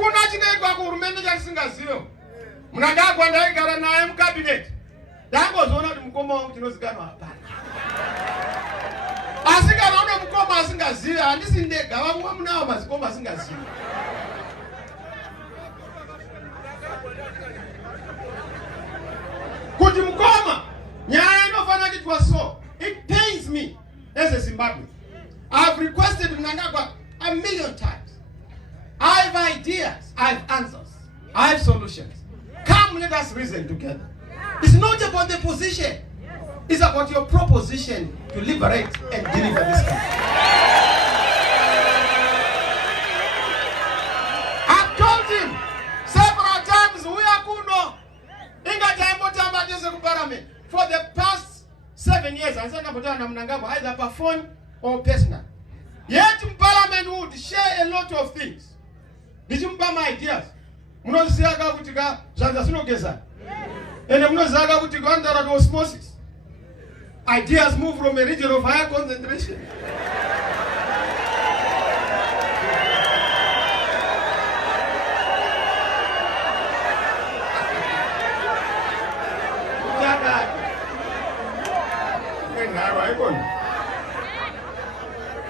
Hakuna chinoitwa kuhurumende chasingaziyo. Mnangagwa ndaigara naye mucabinet. Ndangozoona kuti mukoma wangu chinozikanwa hapana. Asi kana une mukoma asingaziya, handisi ndega, vamwe munawo mazikoma asingaziya. Kuti mukoma nyaya inofana kuitwa so. It pains me as a Zimbabwean. I've requested Mnangagwa a million times. I have ideas, I have answers, I have solutions. Come, let us reason together. It's not about the position. It's about your proposition to liberate and deliver this country. I've told him several times, we are kuno. For the past 7 years, I said NaMnangagwa either per phone or personal. Yet in Parliament would share a lot of things. Did you buy my ideas? Mnoziaga Butika, Zandasino Geza. And Mnozaga Butika under osmosis. Ideas move from a region of higher concentration.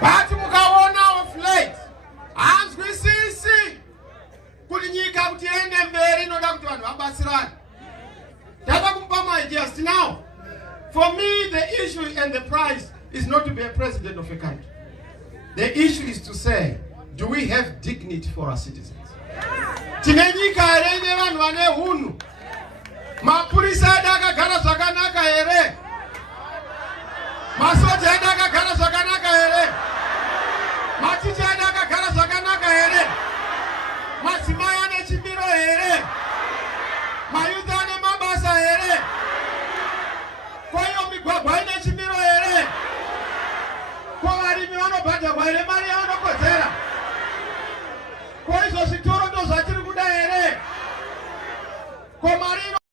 But mukaona of late, hands we see. Kulinyika kutiende mbele inoda kuti vanhu vabatsirane. Tava kumpa my ideas now. For me, the issue and the prize is not to be a president of a country. The issue is to say, do we have dignity for our citizens? Tinenyika erene vanhu vane hunhu. Mapurisa adakagara zvakanaka here. Masoja adakagara zvakanaka here. Maticha adakagara zvakanaka here. Madzimai ane chimiro here. Mayuth ane mabasa here. Koyo migwagwa ine chimiro here. Kovarimi vanobhadharwa here mari yavanokodzera. Koizvo zvitoro ndo zvatiri kuda here. Komari